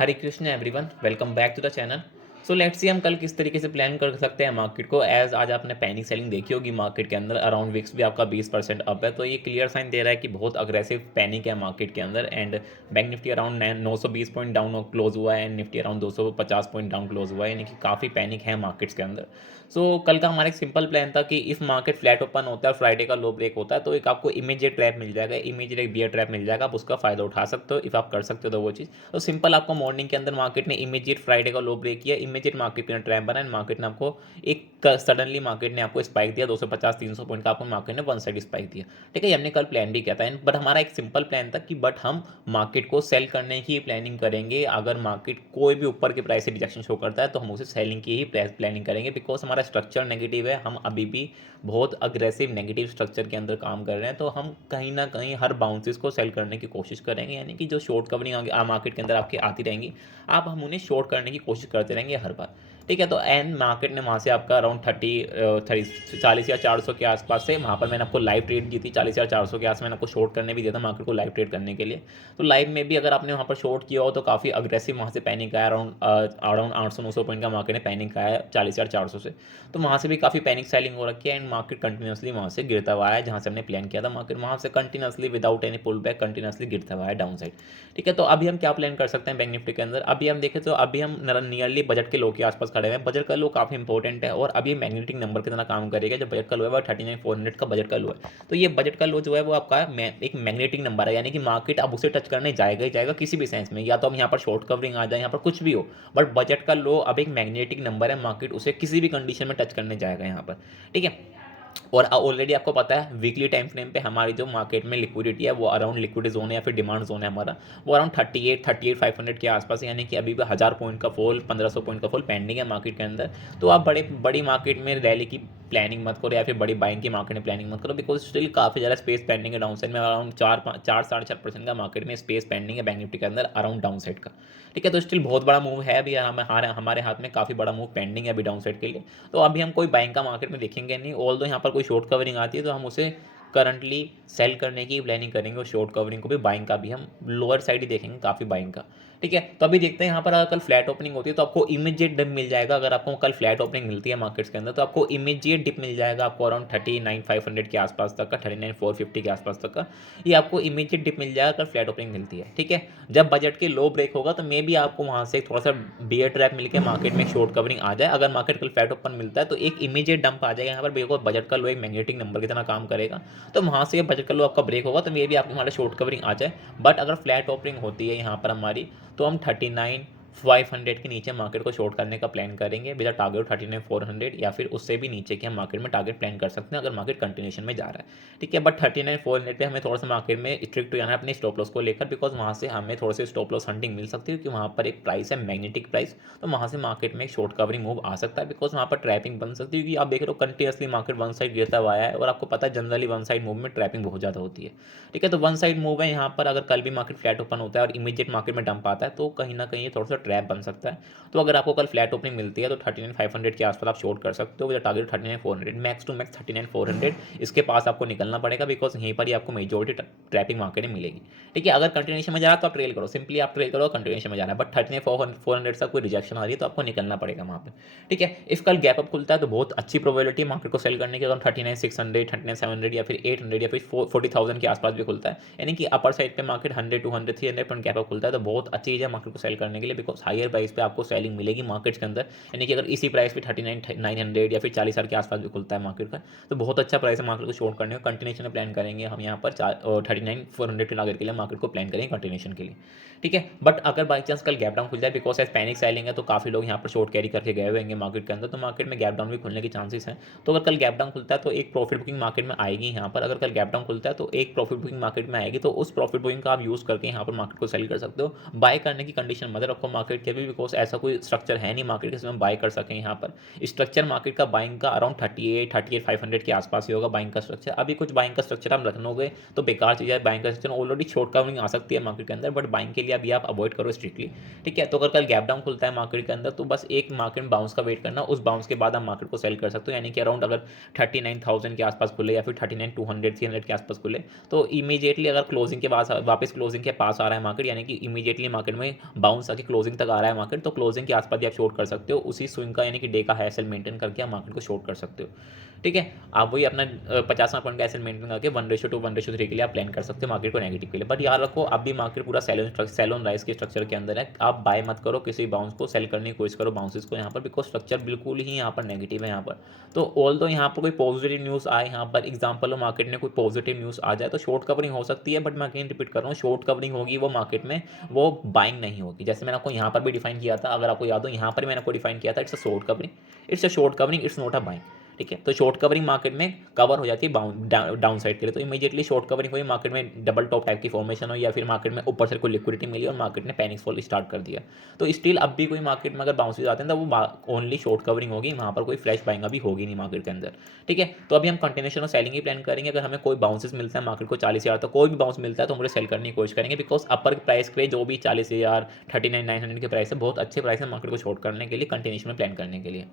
Hare Krishna everyone, welcome back to the channel. So let's see हम कल किस तरीके से प्लान कर सकते हैं मार्केट को। एज आज आपने पैनिक सेलिंग देखी होगी मार्केट के अंदर, अराउंड विक्स भी आपका 20% अप है, तो ये क्लियर साइन दे रहा है कि बहुत अग्रेसिव पैनिक है मार्केट के अंदर। And bank Nifty around 920 point down close हुआ है and Nifty around 250 point down close हुआ है, यानी कि काफ़ी पैनिक है मार्केट्स के अंदर। सो कल का हमारा एक सिंपल प्लान था कि इफ मार्केट फ्लैट ओपन होता है, फ्राइडे का लो ब्रेक होता है, तो एक आपको इमीडिएट ट्रैप मिल जाएगा, इमीडिएट एक बियर ट्रैप मिल जाएगा, आप उसका फायदा उठा सकते हो इफ आप कर सकते हो तो वो चीज़। तो सिंपल आपको मॉर्निंग के अंदर मार्केट ने इमीडिएट फ्राइडे का लो ब्रेक किया, इमीडिएट मार्केट में ट्रैप बना एंड मार्केट ने आपको एक सडनली मार्केट ने आपको स्पाइक दिया 250-300 पॉइंट का, आपको मार्केट ने वन साइड स्पाइक दिया। ठीक है, ये हमने कल प्लान भी किया था बट हमारा एक सिंपल प्लान था कि बट हम मार्केट को सेल करने की प्लानिंग करेंगे। अगर मार्केट कोई भी ऊपर के प्राइस से रिजेक्शन शो करता है तो हम उसे सेलिंग की ही प्लानिंग करेंगे, बिकॉज हमारा स्ट्रक्चर नेगेटिव है। हम अभी भी बहुत अग्रेसिव नेगेटिव स्ट्रक्चर के अंदर काम कर रहे हैं, तो हम कहीं ना कहीं हर बाउंसेस को सेल करने की कोशिश करेंगे, यानी कि जो शॉर्ट कवरिंग मार्केट के अंदर आपकी आती रहेंगी, आप हम उन्हें शॉर्ट करने की कोशिश करते रहेंगे हर बार। ठीक है, तो एंड मार्केट ने वहाँ से आपका अराउंड 40,000 या 400 के आसपास से, वहाँ पर मैंने आपको लाइव ट्रेड दी थी 40,000 400 के आसपास, मैंने आपको शॉर्ट करने भी दिया था मार्केट को लाइव ट्रेड करने के लिए। तो लाइव में भी अगर आपने वहाँ पर शॉर्ट किया हो तो काफ़ी अग्रेसिव वहाँ से पैनिक आया, अराउंड अराउंड 800-900 पॉइंट का मार्केट ने पैनिक आया 40,400 से। तो वहाँ से भी काफ़ी पैनिक सेलिंग हो रखी है एंड मार्केट कंटिन्यूसली वहाँ से गिरता हुआ है, जहाँ से हमने प्लान किया था मार्केट वहाँ से continuously without any pull back continuously गिरता हुआ है डाउन साइड। ठीक है, तो अभी हम क्या प्लान कर सकते हैं बैंक निफ्टी के अंदर। अभी हम देखें तो अभी हम नियरली बजट के लो के आसपास खड़े हुए हैं। बजट का लो काफ़ी इंपॉर्टेंट है और अभी मैग्नेटिक नंबर की तरह काम करेगा। जब बजट का लो है वो 39,400 का बजट का लो है, तो ये बजट का लो जो है वो आपका एक मैग्नेटिक नंबर है, यानी कि मार्केट अब उसे टच करने जाएगा ही जाएगा किसी भी सेंस में, या तो हम यहाँ पर शॉर्ट कवरिंग आ जाए, यहाँ पर कुछ भी हो, बट बजट का लो अब एक मैग्नेटिक नंबर है, मार्केट उसे किसी भी कंडीशन में टच करने जाएगा यहाँ पर। ठीक है, और ऑलरेडी आपको पता है वीकली टाइम फ्रेम पे हमारी जो मार्केट में लिक्विडिटी है वो अराउंड लिक्विडिटी जोन है या फिर डिमांड जोन है हमारा, वो अराउंड 38,500 के आसपास है, यानी कि अभी भी 1000 पॉइंट का फॉल, 1500 पॉइंट का फॉल पेंडिंग है मार्केट के अंदर। तो आप बड़ी मार्केट में रैली की प्लानिंग मत करो या फिर बड़ी बाइंग की मार्केट में प्लानिंग मत करो, बिकॉज स्टिल काफ़ी ज़्यादा स्पेस पेंडिंग है डाउन साइड में, अराउंड 4-4.5% का मार्केट में स्पेस पेंडिंग है बैंक निफ्टी के अंदर अराउंड डाउन साइड का। ठीक है, तो स्टिल बहुत बड़ा मूव है अभी हमारे हाथ में, काफ़ी बड़ा मूव पेंडिंग है अभी डाउन साइड के लिए। तो अभी हम कोई बाइंग का मार्केट में देखेंगे नहीं, ऑल दो यहाँ पर कोई शॉर्ट कवरिंग आती है तो हम उसे करंटली सेल करने की प्लानिंग करेंगे, और शॉर्ट कवरिंग को भी बाइंग का भी हम लोअर साइड ही देखेंगे काफ़ी बाइंग का। ठीक है, तो अभी देखते हैं यहाँ पर अगर कल फ्लैट ओपनिंग होती है तो आपको इमीडिएट डिप मिल जाएगा। अगर आपको कल फ्लैट ओपनिंग मिलती है मार्केट्स के अंदर तो आपको इमीडिएट डिप मिल जाएगा, आपको अराउंड 39,500 के आसपास तक का, 39,450 के आसपास तक का, ये आपको इमीडिएट डिप मिल जाएगा अगर फ्लैट ओपनिंग मिलती है। ठीक है, जब बजट के लो ब्रेक होगा तो मे बी आपको वहाँ से थोड़ा सा बियर ट्रैप मिलकर मार्केट में शॉर्ट कवरिंग आ जाए। अगर मार्केट कल फ्लैट ओपन मिलता है तो एक इमीडिएट डंप आ जाएगा यहाँ पर, बिकॉज बजट का लो एक मैग्नेटिक नंबर की तरह काम करेगा, तो वहाँ से बजट का लो आपका ब्रेक होगा तो मे भी आपको हमारा शॉर्ट कवरिंग आ जाए। बट अगर फ्लैट ओपनिंग होती है यहाँ पर हमारी, तो हम 39,500 के नीचे मार्केट को शॉर्ट करने का प्लान करेंगे विद टारगेट 39,400, या फिर उससे भी नीचे की हम मार्केट में टारगेट प्लान कर सकते हैं अगर मार्केट कंटिन्यूशन में जा रहा है। ठीक है, बट 39,400 पे हमें थोड़ा सा मार्केट में स्ट्रिक्ट हो जाना है अपने स्टॉप लॉस को लेकर, बिकॉज वहाँ से हमें थोड़ा सा स्टॉप लॉस हंटिंग मिल सकती है, क्योंकि वहाँ पर एक प्राइस है मैग्नेटिक प्राइस, तो वहाँ से मार्केट में एक शॉर्ट कवरिंग मूव आ सकता है, बिकॉज वहाँ पर ट्रैपिंग बन सकती है, क्योंकि आप देख रहे हो कंटिन्यूसली मार्केट वन साइड गिरता हुआ है और आपको पता है जनरली वन साइड मूव में ट्रैपिंग बहुत ज़्यादा होती है। ठीक है, तो वन साइड मूव है यहाँ पर, अगर कल भी मार्केट फ्लैट ओपन होता है और इमीडिएट मार्केट में डंप आता है तो कहीं ना कहीं थोड़ा सा ट्रैप बन सकता है। तो अगर आपको कल फ्लैट ओपनिंग मिलती है तो 39,500 के आसपास आप शॉर्ट कर सकते हो with target 39,400, max to max 39,400, इसके पास आपको निकलना पड़ेगा, बिकॉज यहीं पर ही आपको मेजोरिटी ट्रैपिंग मार्केट में मिलेगी। ठीक है, अगर कंटिन्यूशन में जा रहा है तो आप ट्रेल करो, सिंपली आप ट्रेल करो कंटिन्यूशन में जा रहा है, बट 39,400 से कोई रिजेक्शन आ रही है तो आपको निकलना पड़ेगा वहाँ पर। ठीक है, इफ कल गैप अप खुलता है तो बहुत अच्छी प्रोबेबिलिटी है मार्केट को सेल करने की, अगर 39,600, 39,700 या फिर 800 या फिर 40,000 के आसपास भी खुलता है, यानी कि अपर साइड पे मार्केट 100, 200, 300 पॉइंट गैप अप खुलता है तो बहुत अच्छी चीज़ है मार्केट को सेल करने के लिए, बिकॉज हायर प्राइस पे आपको सेलिंग मिलेगी मार्केट्स के अंदर। यानी कि अगर इसी प्राइस पे 39,900 या फिर 40,000 के आसपास भी खुलता है मार्केट का, तो बहुत अच्छा प्राइस है मार्केट को शॉर्ट करने का। कंटिन्यूशन में प्लान करेंगे हम यहाँ पर 39,400 के टारगेट के लिए मार्केट को प्लान करेंगे कंटिन्यूशन के लिए। ठीक है, बट अगर बाई चांस कल गैप डाउन खुल जाए, बिकॉज एज पैनिक सेलिंग है तो काफ़ी लोग यहाँ पर शॉर्ट कैरी करके गए हुए हैं मार्केट के अंदर, तो मार्केट में गैप डाउन भी खुलने के चांसेस हैं। तो अगर कल गैप डाउन खुलता है तो एक प्रॉफिट बुकिंग मार्केट में आएगी यहाँ पर, अगर कल गैप डाउन खुलता है तो एक प्रॉफिट बुकिंग मार्केट में आएगी, तो उस प्रॉफिट बुकिंग का आप यूज़ करके यहाँ पर मार्केट को सेल कर सकते हो। बाय करने की कंडीशन मत रखो मार्केट के भी, बिकॉज ऐसा कोई स्ट्रक्चर है नहीं मार्केट जिसमें हम बाय कर सकें यहाँ पर। स्ट्रक्चर मार्केट का बाइंग का अराउंड 38,500 के आसपास ही होगा बाइंग का स्ट्रक्चर। अभी कुछ बाइंग का स्ट्रक्चर हम रखोगे तो बेकार चीज़ है, बाइंग का स्ट्रक्चर ऑलरेडी शॉर्ट कवरिंग आ सकती है मार्केट के अंदर, बट बाइंग के लिए अभी आप अवॉइड करो स्ट्रिक्टली। ठीक है, तो अगर कल गैप डाउन खुलता है मार्केट के अंदर तो बस एक मार्केट में बाउंस का वेट करना, उस बाउंस के बाद आप मार्केट को सेल कर सकते हो, यानी कि अराउंड अगर 39,000 के आसपास खुले या फिर 39,200, 300 के आसपास खुले, तो इमीडिएटली अगर क्लोजिंग के पास वापस क्लोजिंग के पास आ रहा है मार्केट, यानी कि इमीडिएटली मार्केट में बाउंस आके क्लोजिंग क्लोजिंग तक आ रहा है मार्केट, तो क्लोजिंग के आसपास भी आप शॉर्ट कर सकते हो, उसी स्विंग का यानी कि डे का हाई सेल मेंटेन करके आप मार्केट को शॉर्ट कर सकते हो। ठीक है, आप वही अपना 50वां पॉइंट का एसेट मेंटेन करके 1:2 1:3 के लिए आप प्लान कर सकते हो मार्केट को नेगेटिव के लिए। बट याद रखो अब भी मार्केट पूरा सेल ऑन राइज के स्ट्रक्चर के अंदर है, आप बाय मत करो किसी बाउंस को, सेल करने की कोशिश करो बाउंसेस को यहाँ पर, बिकॉज स्ट्रक्चर बिल्कुल ही यहाँ पर नेगेटिव है यहाँ पर। तो ऑल दो यहाँ पर कोई पॉजिटिव न्यूज़ आए, यहाँ पर एग्जाम्पल हो मार्केट में कोई पॉजिटिव न्यूज़ आ जाए तो शॉर्ट कवरिंग हो सकती है, बट मैं अगेन रिपीट कर रहा हूँ, शॉर्ट कवरिंग होगी वो मार्केट में, वो बाइंग नहीं होगी। जैसे मैंने आपको यहाँ पर भी डिफाइन किया था, अगर आपको याद हो यहाँ पर मैंने आपको डिफाइन किया था, it's a short covering, it's a short covering, it's not a buying. ठीक है, तो शॉर्ट कवरिंग मार्केट में कवर हो जाती है डाउन साइड के लिए, तो इमीडिएटली शॉर्ट कवरिंग हुई, मार्केट में डबल टॉप टाइप की फॉर्मेशन हो, या फिर मार्केट में ऊपर से कोई लिक्विडिटी मिली और मार्केट ने पैनिक फॉल स्टार्ट कर दिया, तो स्टिल अब भी कोई मार्केट में अगर बाउंसेस आते हैं तो वो ओनली शॉर्ट कवरिंग होगी, वहाँ पर कोई फ्रेश बाइंग अभी होगी नहीं मार्केट के अंदर। ठीक है, तो अभी हम कंटिन्यूशन और सेलिंग ही प्लान करेंगे। अगर हमें कोई बाउंसेस मिलता है मार्केट को 40,000, तो कोई भी बाउंस मिलता है तो हम सेल करने की कोशिश करेंगे, बिकॉज अपर प्राइस पे जो भी 40,000 39,900 के प्राइस है, बहुत अच्छे प्राइस है मार्केट को शॉर्ट करने के लिए, कंटिन्यूशन में प्लान करने के लिए।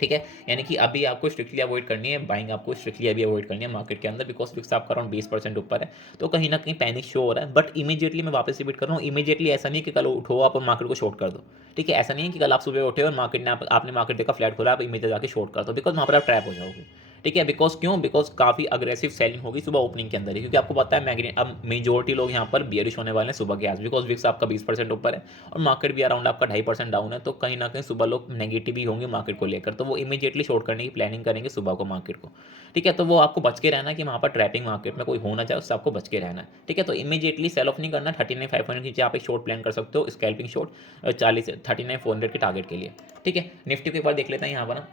ठीक है, यानी कि अभी आपको स्ट्रिक्टली अवॉइड करनी है बाइंग, आपको स्ट्रिक्टली अभी अवॉइड करनी है मार्केट के अंदर, बिकॉज फिक्स आपका अराउंड 20% ऊपर है, तो कहीं ना कहीं पैनिक शो हो रहा है। बट इमीडिएटली मैं वापस रिपीट कर रहा हूँ, इमीडिएटली ऐसा नहीं कि कल उठो आप मार्केट को शॉर्ट कर दो। ठीक है, ऐसा नहीं है कि कल आप सुबह उठे और मार्केट ने आपने मार्केट देखा फ्लैट खोला, आप इमीडिएट जाके शॉर्ट कर दो, बिकॉज वहाँ पर आप ट्रैप हो जाओगे। ठीक है, बिकॉज क्यों, बिकॉज काफ़ी अग्रेसिव सेलिंग होगी सुबह ओपनिंग के अंदर ही, क्योंकि आपको पता है मैग्नेट अब मेजोरिटी लोग यहाँ पर बियरिश होने वाले हैं सुबह के आज, बिकॉज विक्स आपका 20% ऊपर है और मार्केट भी अराउंड आपका 2.5% डाउन है, तो कहीं ना कहीं सुबह लोग नेगेटिव ही होंगे मार्केट को लेकर, तो वो इमीडिएटली शॉर्ट करने की प्लानिंग करेंगे सुबह को मार्केट को। ठीक है, तो वो आपको बच के रहना है कि वहाँ पर ट्रैपिंग मार्केट में कोई होना चाहे, उससे आपको बच के रहना है। ठीक है, तो इमीडिएटली सेल ऑफ नहीं करना, 39,500 के नीचे आप एक शॉर्ट प्लान कर सकते हो, स्कैल्पिंग शॉर्ट 39,400 के टारगेट के लिए। ठीक है, निफ्टी को एक बार देख लेते हैं यहाँ पर ना।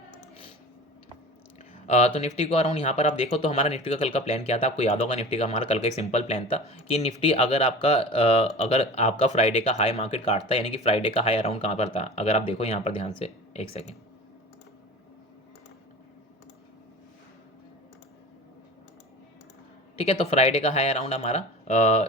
तो निफ्टी को अराउंड यहाँ पर आप देखो तो हमारा निफ्टी का कल का प्लान क्या था, आपको याद होगा निफ्टी का हमारा कल का एक सिंपल प्लान था कि निफ्टी अगर आपका फ्राइडे का हाई मार्केट काटता है, यानी कि फ्राइडे का हाई अराउंड कहाँ पर था, अगर आप देखो यहाँ पर ध्यान से एक सेकेंड। ठीक है, तो फ्राइडे का हाई अराउंड हमारा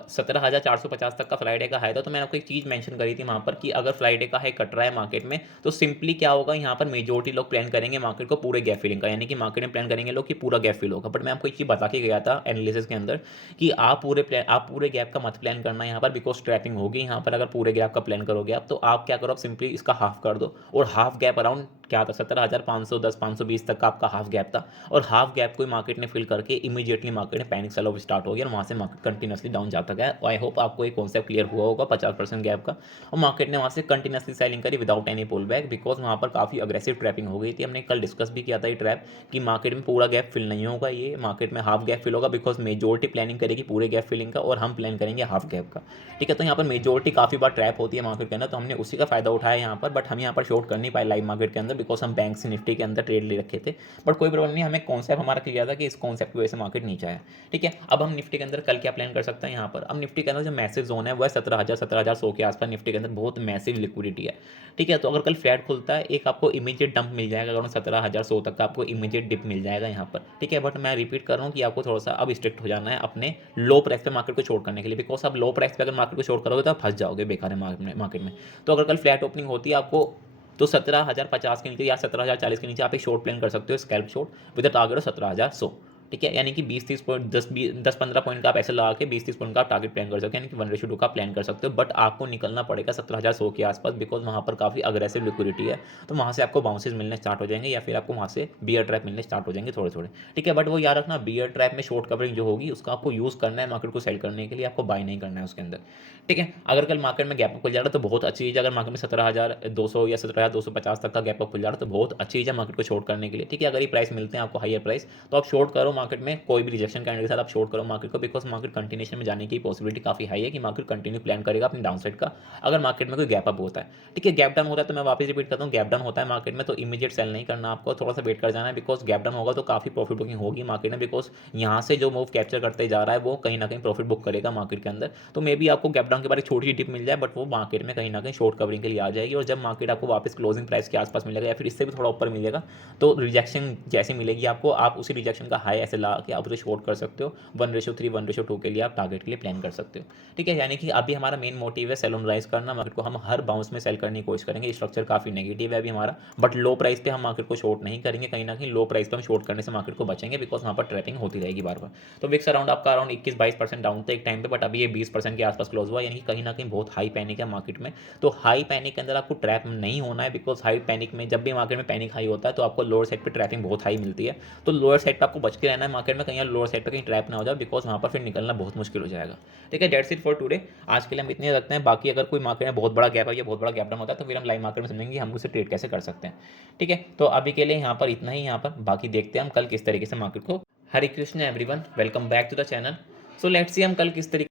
17,450 तक का फ्राइडे का हाई था। तो मैंने आपको एक चीज़ मेंशन करी थी वहाँ पर कि अगर फ्राइडे का हाई कट रहा है मार्केट में, तो सिंपली क्या होगा, यहाँ पर मेजोरिटी लोग प्लान करेंगे मार्केट को पूरे गैप फिलिंग का, यानी कि मार्केट में प्लान करेंगे लोग कि पूरा गैप फिल होगा। बट मैं आपको एक चीज़ बता के गया था एनालिसिस के अंदर कि आप पूरे गैप का मत प्लान करना यहाँ पर, बिकॉज ट्रैपिंग होगी यहाँ पर। अगर पूरे गैप का प्लान करोगे आप, तो आप क्या करो, आप सिंपली इसका हाफ कर दो, और हाफ गैप अराउंड क्या था, 17,510 520 तक का आपका हाफ गैप था, और हाफ गैप को मार्केट ने फिल करके इमीडिएटली मार्केट में पैनिक सेल ऑफ स्टार्ट हो गया और वहाँ से मार्केट कंटिन्यूसली डाउन जाता गया। आई होप आपको एक कॉन्सेप्ट क्लियर हुआ होगा 50% गैप का, और मार्केट ने वहाँ से कंटिन्यूसली सेलिंग करी without any pull back, because वहाँ पर काफ़ी अग्रेसिव ट्रैपिंग हो गई थी। हमने कल डिस्कस भी किया था ये ट्रैप कि मार्केट में पूरा गैप फिल नहीं होगा, ये मार्केट में हाफ गैप फिल होगा, बिकॉज मेजोरिटी प्लानिंग करेगी पूरे गैप फिलिंग का और हम प्लान करेंगे हाफ गैप का। ठीक है, तो यहाँ पर मेजोरिटी काफ़ी बार ट्रैप होती है मार्केट के अंदर, तो हमने उसी का फायदा उठाया यहाँ पर, बट हम यहाँ पर शॉर्ट कर नहीं पाए लाइव मार्केट के अंदर, बिकॉज हम बैंक से निफ्टी के अंदर ट्रेड ले रखे थे। बट कोई प्रॉब्लम नहीं, हमें कॉन्सेप्ट हमारा क्लियर था कि इस कॉन्सेप्ट की वजह से मार्केट नीचे आया। ठीक है, अब हम निफ्टी के अंदर कल क्या प्लान कर सकते हैं यहाँ पर। अब निफ्टी के अंदर जो मैसिव जोन है वो है 17,100 के आसपास, निफ्टी के अंदर बहुत मैसिव लिक्विडिटी है। ठीक है, तो अगर कल फ्लैट खुलता है, एक आपको इमीडिएट डंप मिल जाएगा, अगर 17,100 तक का आपको इमीडिएट डिप मिल जाएगा यहाँ पर। ठीक है, बट मैं रिपीट कर रहा हूँ कि आपको थोड़ा सा अब स्ट्रिक्ट हो जाना है अपने लो प्राइस पे मार्केट को छोड़ करने के लिए, बिकॉज आप लो प्राइस पे अगर मार्केट को छोड़ करोगे तो आप फंस जाओगे बेकार है मार्केट में। तो अगर कल फ्लैट ओपनिंग होती है आपको, तो 17,050 के नीचे या 17,040 के नीचे आप एक शॉर्ट प्लान कर सकते हो, scalp short with target of 17,100। ठीक है, यानी कि 20-30 पॉइंट 10-15 पॉइंट का आप ऐसे लगा के 20-30 पॉइंट का आप टारगेट प्लान कर सकते हो, यानी कि 1:2 का प्लान कर सकते हो। बट आपको निकलना पड़ेगा 17,100 के आसपास, बिकॉज वहाँ पर काफ़ी अग्रेसिव लिक्विडिटी है, तो वहाँ से आपको बाउंसेस मिलने स्टार्ट हो जाएंगे, या फिर आपको वहाँ से बियर ट्रैप मिलने स्टार्ट हो जाएंगे थोड़े थोड़े। ठीक है, बट वो याद रखना, बियर ट्रैप में शॉर्ट कवरिंग जो होगी उसका आपको यूज़ करना है मार्केट को सेल करने के लिए, आपको बाय नहीं करना है उसके अंदर। ठीक है, अगर कल मार्केट में गैप अप खुल जा रहा है तो बहुत अच्छी चीज़ है, अगर मार्केट में 17,200 या 17,250 तक का गैप अप खुल जा रहा है तो बहुत अच्छी चीज़ है मार्केट को शॉर्ट करने के लिए। ठीक है, अगर ये प्राइस मिलते हैं आपको हायर प्राइस, तो आप शॉर्ट करो मार्केट में, कोई भी रिजेक्शन कैंडल के साथ आप शॉर्ट करो मार्केट को, बिकॉज मार्केट कंटिन्यूशन में जाने की पॉसिबिलिटी काफ़ी हाई है कि मार्केट कंटिन्यू प्लान करेगा अपनी डाउन साइड का, अगर मार्केट में कोई गैप अप होता है। ठीक है, गैप डाउन होता है तो मैं वापस रिपीट करता हूँ, गैप डाउन होता है मार्केट में तो इमीडिएट सेल नहीं करना, आपको थोड़ा सा वेट कर जाना है, बिकॉज गैप डाउन होगा तो काफ़ी प्रॉफिट बुकिंग होगी मार्केट में, बिकॉज यहाँ से जो मूव कैप्चर करते जा रहा है वो कहीं ना कहीं प्रॉफिट बुक करेगा मार्केट के अंदर। तो मे बी आपको गैप डाउन के बाद एक छोटी सी डिप मिल जाए, बट वो मार्केट में कहीं ना कहीं शॉर्ट कवरिंग के लिए आ जाएगी, और जब मार्केट आपको वापस क्लोजिंग प्राइस के आसपास मिलेगा या फिर इससे भी थोड़ा ऊपर मिलेगा, तो रिजेक्शन जैसे मिलेगी आपको, आप उसी रिजेक्शन का हाई ऐसे ला के आप उसे शॉर्ट कर सकते हो। 1:3 1:2 के लिए आप टारगेट के लिए प्लान कर सकते हो। ठीक है, यानी कि अभी हमारा मेन मोटिव है सेल ऑन राइज करना, मार्केट को हम हर बाउंस में सेल करने की कोशिश करेंगे। स्ट्रक्चर काफ़ी नेगेटिव है अभी हमारा, बट लो प्राइस पे हम मार्केट को शॉर्ट नहीं करेंगे। कहीं ना कहीं लो प्राइस पे हम शॉर्ट करने से मार्केट को बचेंगे, बिकॉज वहाँ पर ट्रैपिंग होती रहेगी बार बार। तो विक्स अराउंड आपका अराउंड 21-22% डाउन था एक टाइम पे, बट अभी ये 20% के आसपास क्लोज हुआ, यानी कि कहीं ना कहीं बहुत हाई पैनिक है मार्केट में। तो हाई पैनिक के अंदर आपको ट्रैप नहीं होना है, बिकॉज हाई पैनिक में जब भी मार्केट में पैनिक हाई होता है तो आपको लोअर साइड पे ट्रैपिंग बहुत हाई मिलती है। तो लोअर साइड पे आपको बच के रहना है मार्केट में, कहीं लोअर साइड पे कहीं ट्रैप ना हो जाए, बिकॉज वहाँ पर फिर निकलना बहुत मुश्किल हो जाएगा। ठीक है, डेट्स इट फॉर टुडे। आज के लिए हम इतने रखते हैं। बाकी अगर कोई मार्केट में बहुत बड़ा गैप है या बहुत बड़ा गैप डाउन होता है तो फिर हम लाइव मार्केट में समझेंगे हम उसे ट्रेड कैसे कर सकते हैं। ठीक है, तो अभी के लिए यहाँ पर इतना ही, यहाँ पर बाकी देखते हैं हम कल किस तरीके से मार्केट को। Hare Krishna everyone, welcome back to the channel. So let's see हम कल किस तरीके